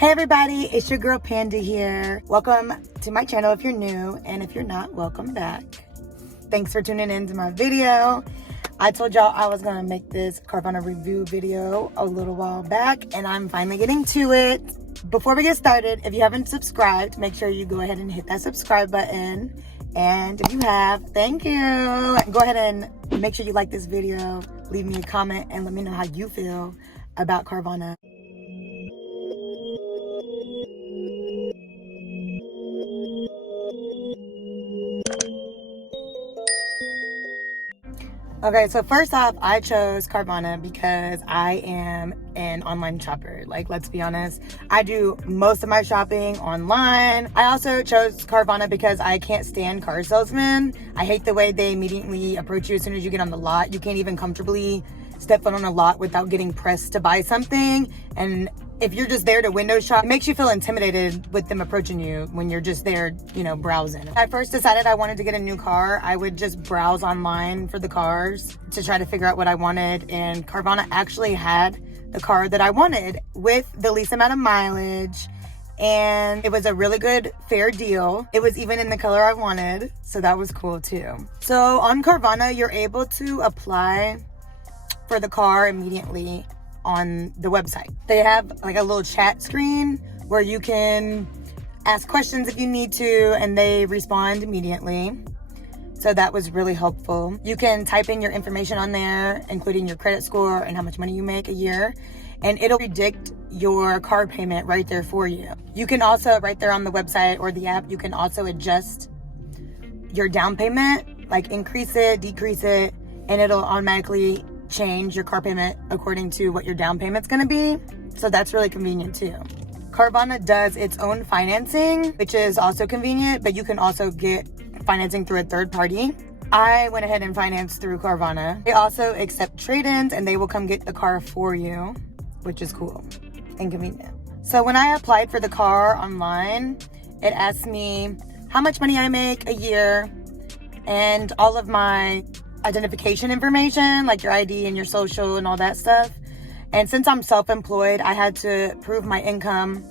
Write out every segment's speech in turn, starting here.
Hey everybody, it's your girl Panda here. Welcome to my channel if you're new, and if you're not, welcome back. Thanks for tuning in to my video. I told y'all I was gonna make this Carvana review video a little while back, and I'm finally getting to it. Before we get started, if you haven't subscribed, make sure you go ahead and hit that subscribe button. And if you have, thank you. Go ahead and make sure you like this video, leave me a comment, and let me know how you feel about Carvana. Okay, so first off, I chose Carvana because I am an online shopper. Like, let's be honest, I do most of my shopping online. I also chose Carvana because I can't stand car salesmen. I hate the way they immediately approach you as soon as you get on the lot. You can't even comfortably step foot on a lot without getting pressed to buy something. And if you're just there to window shop, it makes you feel intimidated with them approaching you when you're just there, you know, browsing. When I first decided I wanted to get a new car, I would just browse online for the cars to try to figure out what I wanted. And Carvana actually had the car that I wanted with the least amount of mileage. And it was a really good, fair deal. It was even in the color I wanted, so that was cool too. So on Carvana, you're able to apply for the car immediately on the website. They have like a little chat screen where you can ask questions if you need to, and they respond immediately. So that was really helpful. You can type in your information on there, including your credit score and how much money you make a year, and it'll predict your car payment right there for you. You can also, right there on the website or the app, you can also adjust your down payment, like increase it, decrease it, and it'll automatically change your car payment according to what your down payment's gonna be. So that's really convenient too. Carvana does its own financing, which is also convenient, but you can also get financing through a third party. I went ahead and financed through Carvana. They also accept trade-ins, and they will come get the car for you, which is cool and convenient. So when I applied for the car online, it asked me how much money I make a year and all of my identification information, like your ID and your social and all that stuff. And since I'm self-employed, I had to prove my income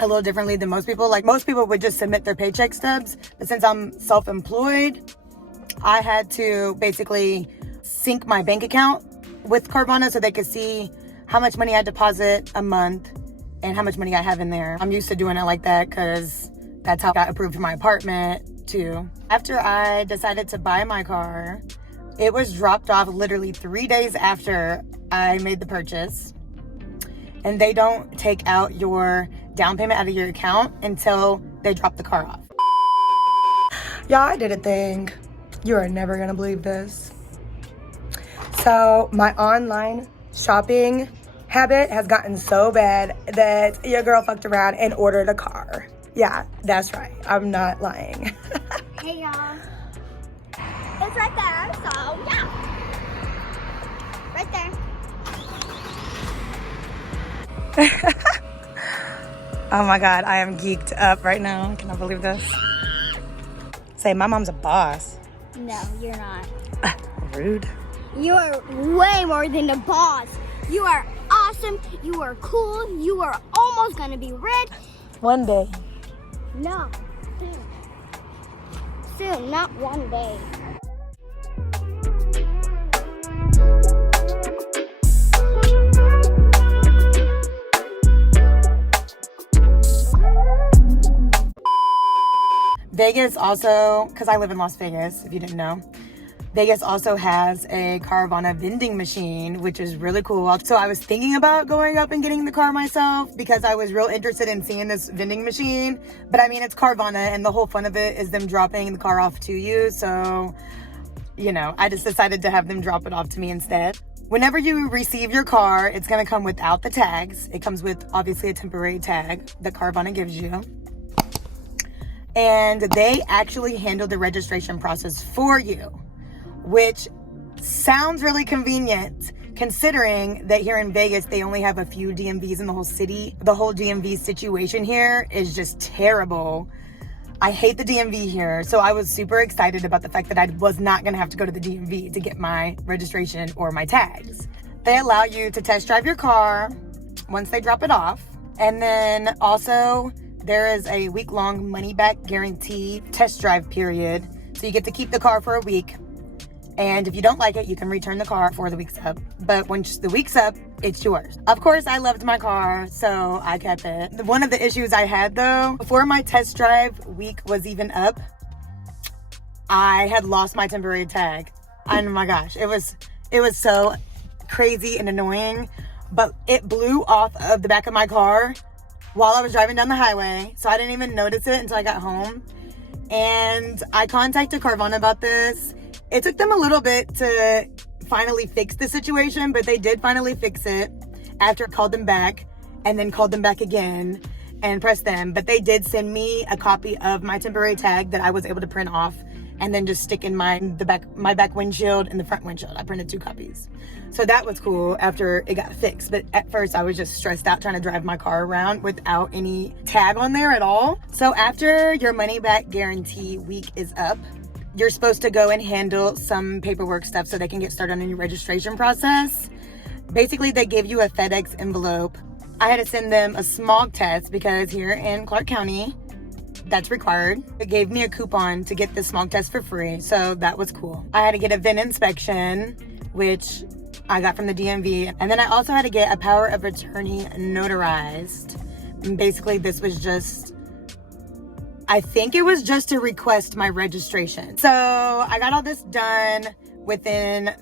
a little differently than most people. Like, most people would just submit their paycheck stubs, but since I'm self-employed, I had to basically sync my bank account with Carvana so they could see how much money I deposit a month and how much money I have in there. I'm used to doing it like that because that's how I got approved for my apartment too. After I decided to buy my car, it was dropped off literally 3 days after I made the purchase. And they don't take out your down payment out of your account until they drop the car off. Y'all, I did a thing. You are never gonna believe this. So my online shopping habit has gotten so bad that your girl fucked around and ordered a car. Yeah, that's right. I'm not lying. Hey y'all. It's right there, so yeah. Right there. Oh my God, I am geeked up right now. Can I believe this? Say, my mom's a boss. No, you're not. Rude. You are way more than a boss. You are awesome. You are cool. You are almost gonna be rich. One day. No. Soon. Soon, not one day. Vegas also, because I live in Las Vegas, if you didn't know, Vegas also has a Carvana vending machine, which is really cool. So I was thinking about going up and getting the car myself because I was real interested in seeing this vending machine. But I mean, it's Carvana, and the whole fun of it is them dropping the car off to you. So, you know, I just decided to have them drop it off to me instead. Whenever you receive your car, it's gonna come without the tags. It comes with, obviously, a temporary tag that Carvana gives you. And they actually handle the registration process for you, which sounds really convenient considering that here in Vegas, they only have a few DMVs in the whole city. The whole DMV situation here is just terrible. I hate the DMV here, so I was super excited about the fact that I was not gonna have to go to the DMV to get my registration or my tags. They allow you to test drive your car once they drop it off. And then also there is a week-long money-back guarantee test drive period. So you get to keep the car for a week. And if you don't like it, you can return the car before the week's up. But once the week's up, it's yours. Of course, I loved my car, so I kept it. One of the issues I had though, before my test drive week was even up, I had lost my temporary tag. Oh my gosh, it was so crazy and annoying, but it blew off of the back of my car while I was driving down the highway. So I didn't even notice it until I got home. And I contacted Carvana about this. It took them a little bit to finally fix the situation, but they did finally fix it after I called them back and then called them back again and pressed them. But they did send me a copy of my temporary tag that I was able to print off and then just stick in my back windshield and the front windshield. I printed 2 copies. So that was cool after it got fixed. But at first I was just stressed out trying to drive my car around without any tag on there at all. So after your money back guarantee week is up, you're supposed to go and handle some paperwork stuff so they can get started on your registration process. Basically, they give you a FedEx envelope. I had to send them a smog test because here in Clark County, that's required. It gave me a coupon to get the smog test for free, so that was cool. I had to get a VIN inspection, which I got from the DMV. And then I also had to get a power of attorney notarized. And basically, this was just, I think it was just to request my registration. So I got all this done within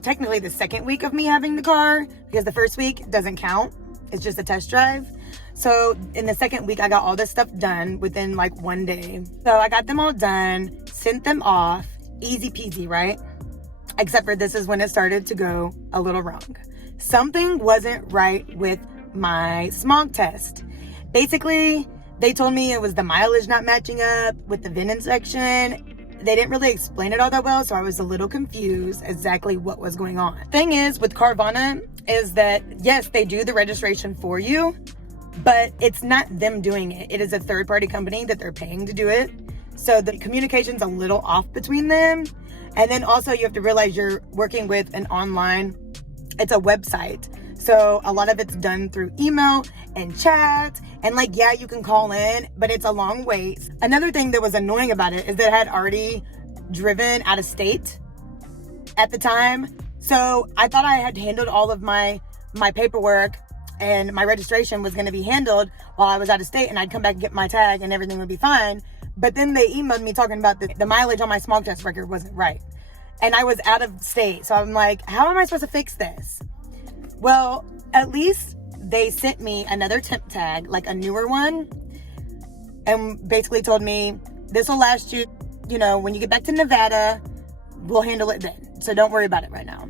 technically the second week of me having the car, because the first week doesn't count. It's just a test drive. So in the second week, I got all this stuff done within like 1 day. So I got them all done, sent them off, easy peasy, right? Except for this is when it started to go a little wrong. Something wasn't right with my smog test. Basically, they told me it was the mileage not matching up with the VIN inspection. They didn't really explain it all that well, so I was a little confused exactly what was going on. Thing is, with Carvana, is that yes, they do the registration for you, but it's not them doing it. It is a third-party company that they're paying to do it. So the communication's a little off between them. And then also you have to realize you're working with an online, it's a website. So a lot of it's done through email and chat. And like, yeah, you can call in, but it's a long wait. Another thing that was annoying about it is that I had already driven out of state at the time. So I thought I had handled all of my paperwork and my registration was going to be handled while I was out of state, and I'd come back and get my tag and everything would be fine. But then they emailed me talking about the mileage on my smog test record wasn't right. And I was out of state. So I'm like, how am I supposed to fix this? Well, at least they sent me another temp tag, like a newer one, and basically told me this will last you, when you get back to Nevada, we'll handle it then. So don't worry about it right now.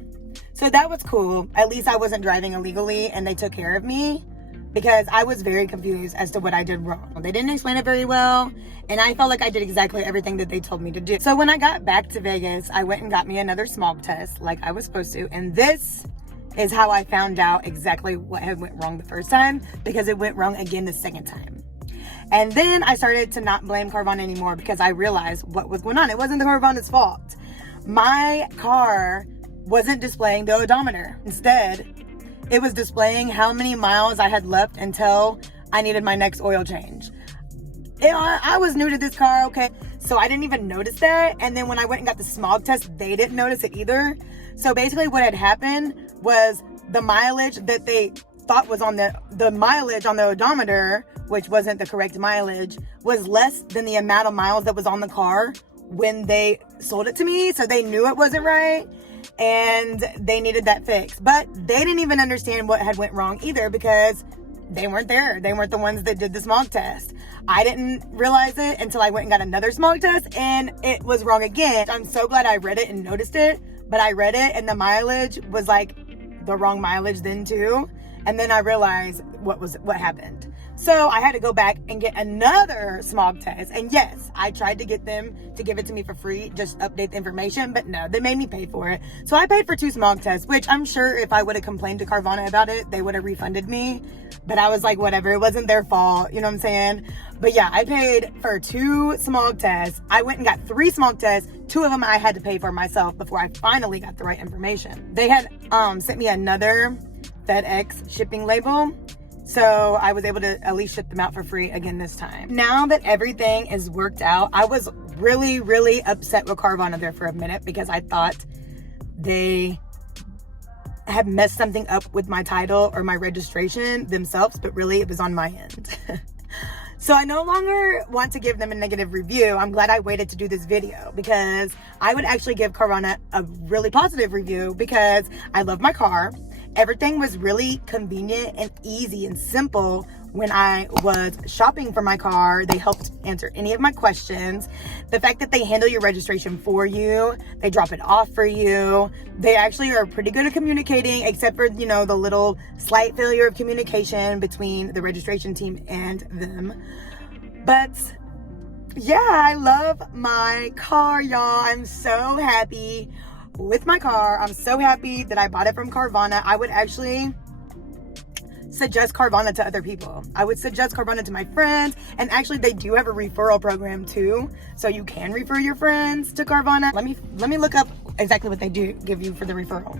So that was cool. At least I wasn't driving illegally and they took care of me, because I was very confused as to what I did wrong. They didn't explain it very well, and I felt like I did exactly everything that they told me to do. So when I got back to Vegas, I went and got me another smog test like I was supposed to, and this is how I found out exactly what had went wrong the first time, because it went wrong again the second time. And then I started to not blame Carvana anymore, because I realized what was going on. It wasn't the Carvana's fault. My car wasn't displaying the odometer. Instead, it was displaying how many miles I had left until I needed my next oil change. I was new to this car, okay? So I didn't even notice that. And then when I went and got the smog test, they didn't notice it either. So basically what had happened was the mileage that they thought was on the mileage on the odometer, which wasn't the correct mileage, was less than the amount of miles that was on the car when they sold it to me. So they knew it wasn't right and they needed that fixed. But they didn't even understand what had went wrong either, because they weren't there. They weren't the ones that did the smog test. I didn't realize it until I went and got another smog test and it was wrong again. I'm so glad I read it and noticed it, but I read it and the mileage was like the wrong mileage then too. And then I realized what happened. So I had to go back and get another smog test. And yes, I tried to get them to give it to me for free, just update the information, but no, they made me pay for it. So I paid for 2 smog tests, which I'm sure if I would have complained to Carvana about it, they would have refunded me. But I was like, whatever, it wasn't their fault, you know what I'm saying? But yeah, I paid for 2 smog tests. I went and got 3 smog tests. 2 of them I had to pay for myself before I finally got the right information. They had sent me another FedEx shipping label, So I was able to at least ship them out for free again this time. Now that everything is worked out, I was really, really upset with Carvana there for a minute because I thought they had messed something up with my title or my registration themselves, but really it was on my end. So I no longer want to give them a negative review. I'm glad I waited to do this video because I would actually give Carvana a really positive review because I love my car. Everything was really convenient and easy and simple when I was shopping for my car. They helped answer any of my questions. The fact that they handle your registration for you, they drop it off for you. They actually are pretty good at communicating, except for, you know, the little slight failure of communication between the registration team and them. But yeah, I love my car, y'all. I'm so happy with my car. I'm so happy that I bought it from Carvana. I would actually suggest Carvana to other people. I would suggest Carvana to my friends, and actually they do have a referral program too, so you can refer your friends to Carvana. Let me look up exactly what they do give you for the referral.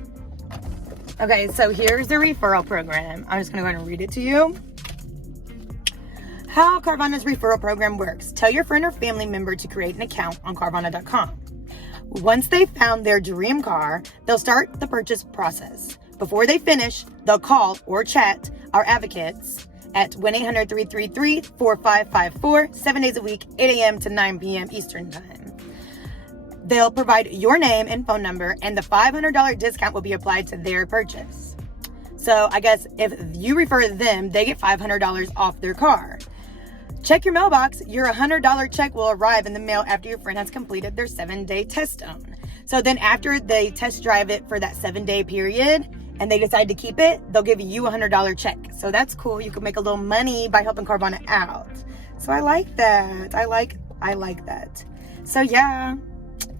Okay, so here's the referral program. I'm just gonna go ahead and read it to you. How Carvana's referral program works. Tell your friend or family member to create an account on Carvana.com. Once they've found their dream car, they'll start the purchase process. Before they finish, they'll call or chat our advocates at 1-800-333-4554, 7 days a week, 8 a.m. to 9 p.m. Eastern Time. They'll provide your name and phone number, and the $500 discount will be applied to their purchase. So I guess if you refer them, they get $500 off their car. Check your mailbox. Your $100 check will arrive in the mail after your friend has completed their 7-day test own. So then after they test drive it for that 7-day period and they decide to keep it, they'll give you a $100 check. So that's cool. You can make a little money by helping Carvana out. So I like that. I like that. So yeah,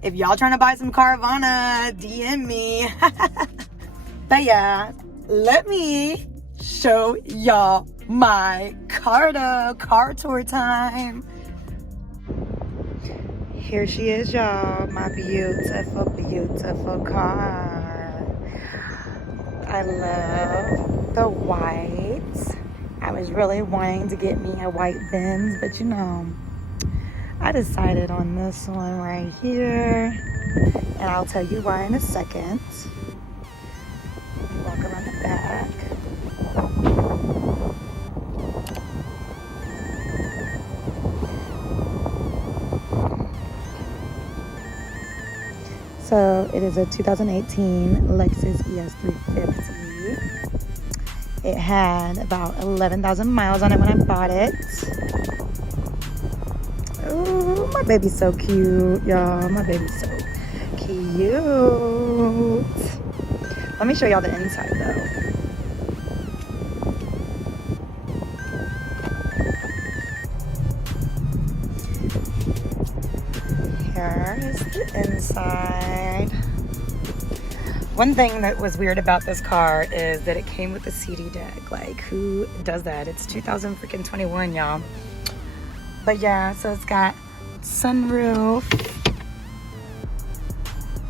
if y'all trying to buy some Carvana, DM me. But yeah, let me show y'all my car tour time. Here she is, y'all, my beautiful, beautiful car. I love the white. I was really wanting to get me a white Benz, but you know, I decided on this one right here, and I'll tell you why in a second. Walk around the back. So it is a 2018 Lexus ES 350. It had about 11,000 miles on it when I bought it. Oh, my baby's so cute, y'all. My baby's so cute. Let me show y'all the inside though. Here is the inside. One thing that was weird about this car is that it came with a CD deck. Like, who does that? It's 2021, y'all. But yeah, so it's got sunroof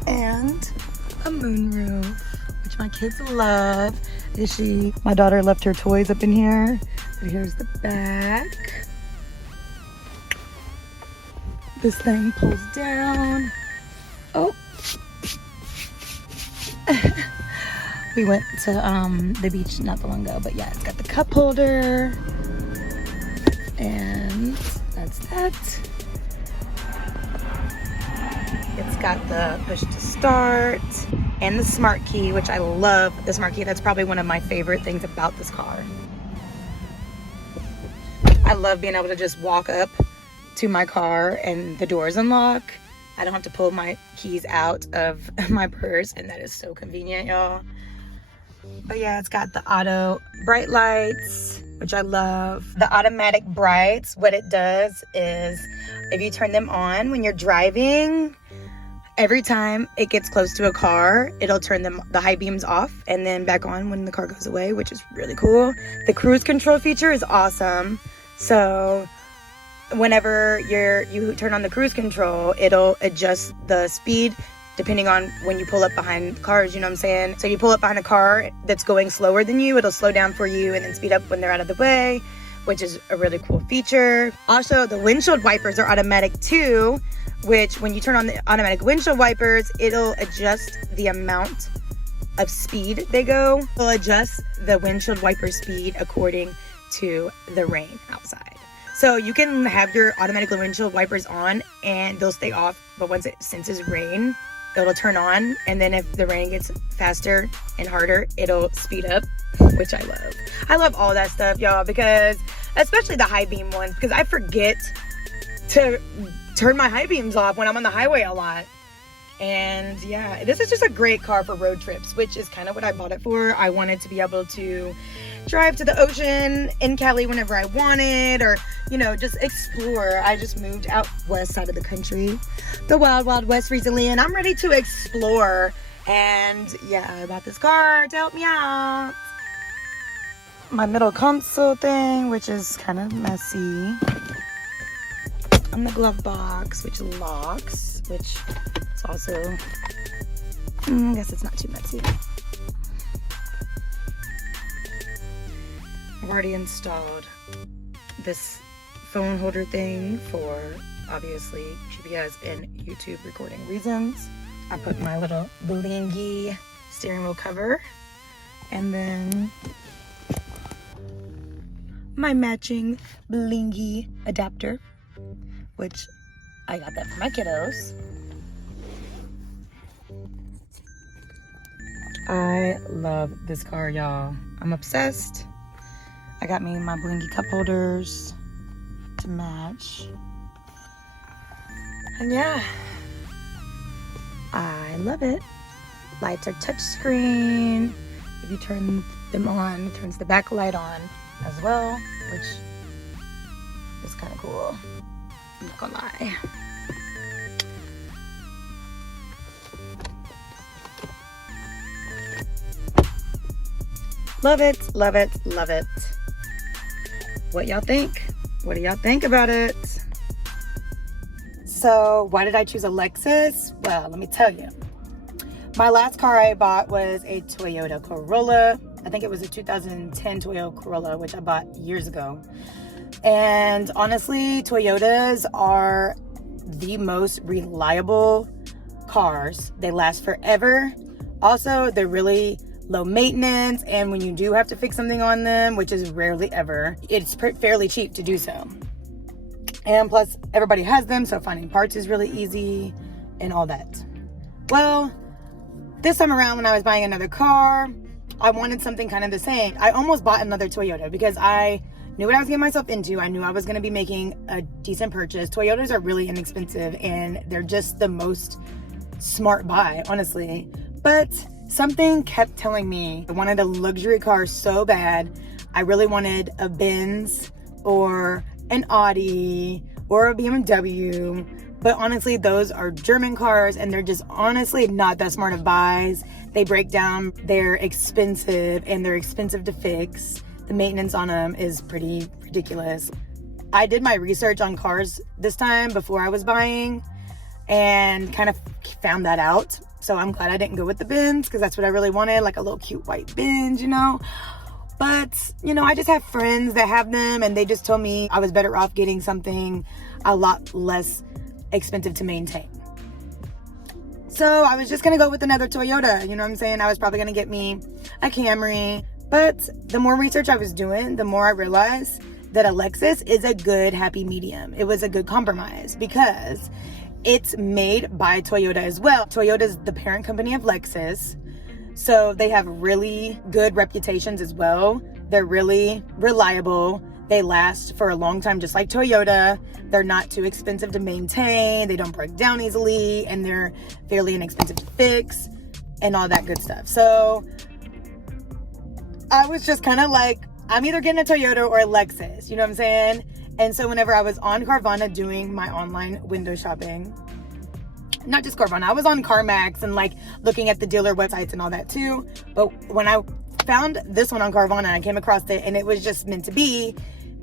and a moonroof, which my kids love. My daughter left her toys up in here. But here's the back. This thing pulls down. Oh. We went to the beach not that long ago, but yeah, it's got the cup holder. And that's that. It's got the push to start and the smart key, which I love the smart key. That's probably one of my favorite things about this car. I love being able to just walk up to my car and the doors unlock. I don't have to pull my keys out of my purse, and that is so convenient, y'all. But yeah, it's got the auto bright lights, which I love. The automatic brights, what it does is if you turn them on when you're driving, every time it gets close to a car, it'll turn the high beams off and then back on when the car goes away, which is really cool. The cruise control feature is awesome. So whenever you turn on the cruise control, it'll adjust the speed depending on when you pull up behind cars, you know what I'm saying? So you pull up behind a car that's going slower than you, it'll slow down for you and then speed up when they're out of the way, which is a really cool feature. Also, the windshield wipers are automatic too, which when you turn on the automatic windshield wipers, it'll adjust the amount of speed they go. It'll adjust the windshield wiper speed according to the rain outside. So you can have your automatic windshield wipers on and they'll stay off, but once it senses rain, it'll turn on, and then if the rain gets faster and harder, it'll speed up, which I love. I love all that stuff, y'all, because especially the high beam ones, because I forget to turn my high beams off when I'm on the highway a lot. And yeah, this is just a great car for road trips, which is kind of what I bought it for. I wanted to be able to drive to the ocean in Cali whenever I wanted, or, you know, just explore. I just moved out west side of the country, the wild, wild west recently, and I'm ready to explore. And yeah, I bought this car to help me out. My middle console thing, which is kind of messy. And the glove box, which locks, which is also, I guess it's not too messy. I've already installed this phone holder thing for, obviously, GPS and YouTube recording reasons. I put my little blingy steering wheel cover, and then my matching blingy adapter, which I got that for my kiddos. I love this car, y'all. I'm obsessed. I got me my blingy cup holders to match. And yeah, I love it. Lights are touchscreen. If you turn them on, it turns the backlight on as well, which is kind of cool. I'm not gonna lie. Love it, love it, love it. What y'all think? What do y'all think about it? So why did I choose a Lexus? Well, let me tell you. My last car I bought was a Toyota Corolla. I think it was a 2010 Toyota Corolla, which I bought years ago. And honestly, Toyotas are the most reliable cars. They last forever. Also, they're really low maintenance, and when you do have to fix something on them, which is rarely ever, it's fairly cheap to do so. And plus, everybody has them, so finding parts is really easy and all that. Well, this time around when I was buying another car, I wanted something kind of the same. I almost bought another Toyota because I knew what I was getting myself into. I knew I was going to be making a decent purchase. Toyotas are really inexpensive, and they're just the most smart buy, honestly. But something kept telling me I wanted a luxury car so bad. I really wanted a Benz or an Audi or a BMW. But honestly, those are German cars, and they're just honestly not that smart of buys. They break down, they're expensive, and they're expensive to fix. The maintenance on them is pretty ridiculous. I did my research on cars this time before I was buying and kind of found that out. So I'm glad I didn't go with the Benz, because that's what I really wanted, like a little cute white Benz, you know. But, you know, I just have friends that have them, and they just told me I was better off getting something a lot less expensive to maintain. So I was just gonna go with another Toyota, you know what I'm saying? I was probably gonna get me a Camry. But the more research I was doing, the more I realized that a Lexus is a good happy medium. It was a good compromise because it's made by Toyota as well. Toyota's the parent company of Lexus. So they have really good reputations as well. They're really reliable. They last for a long time, just like Toyota. They're not too expensive to maintain. They don't break down easily, and they're fairly inexpensive to fix and all that good stuff. So I was just kind of like, I'm either getting a Toyota or a Lexus, you know what I'm saying? And so whenever I was on Carvana doing my online window shopping, not just Carvana, I was on CarMax and like looking at the dealer websites and all that too. But when I found this one on Carvana, I came across it, and it was just meant to be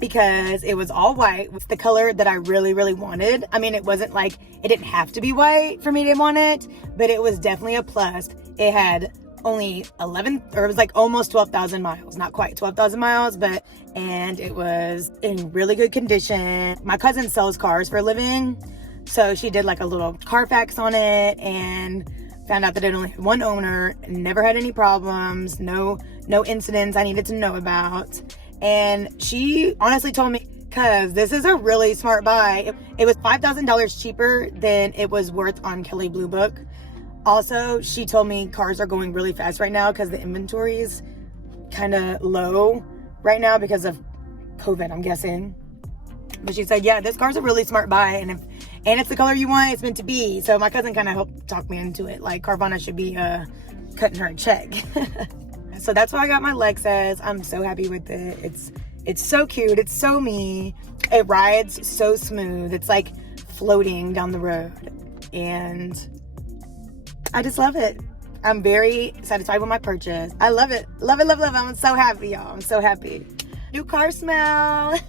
because it was all white. It's the color that I really, really wanted. I mean, it wasn't like, it didn't have to be white for me to want it, but it was definitely a plus. It had only 11, or it was like almost 12,000 miles, not quite 12,000 miles, but, and it was in really good condition. My cousin sells cars for a living, so she did like a little Carfax on it and found out that it only had one owner, never had any problems, no incidents I needed to know about. And she honestly told me, cause this is a really smart buy. It was $5,000 cheaper than it was worth on Kelley Blue Book. Also, she told me cars are going really fast right now because the inventory is kind of low right now because of COVID, I'm guessing. But she said, yeah, this car's a really smart buy, and it's the color you want, it's meant to be. So my cousin kind of helped talk me into it. Like, Carvana should be cutting her a check. So that's why I got my Lexus. I'm so happy with it. It's so cute. It's so me. It rides so smooth. It's like floating down the road, and I just love it. I'm very satisfied with my purchase. I love it. Love it, love, love. I'm so happy, y'all. I'm so happy. New car smell.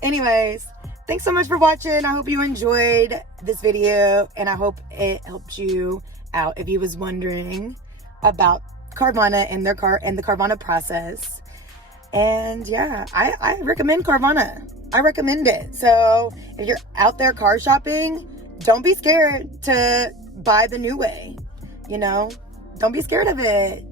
Anyways, thanks so much for watching. I hope you enjoyed this video, and I hope it helped you out if you was wondering about Carvana and their car and the Carvana process. And yeah, I recommend Carvana. I recommend it. So if you're out there car shopping, don't be scared to buy the new way. You know, don't be scared of it.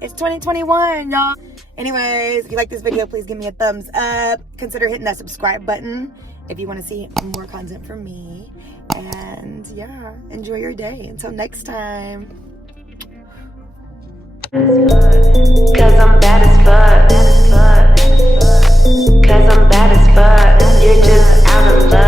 It's 2021, y'all. Anyways, if you like this video, please give me a thumbs up. Consider hitting that subscribe button if you want to see more content from me. And yeah, enjoy your day. Until next time. Cause I'm bad as fuck. Cause I'm bad as fuck. You're just out of love.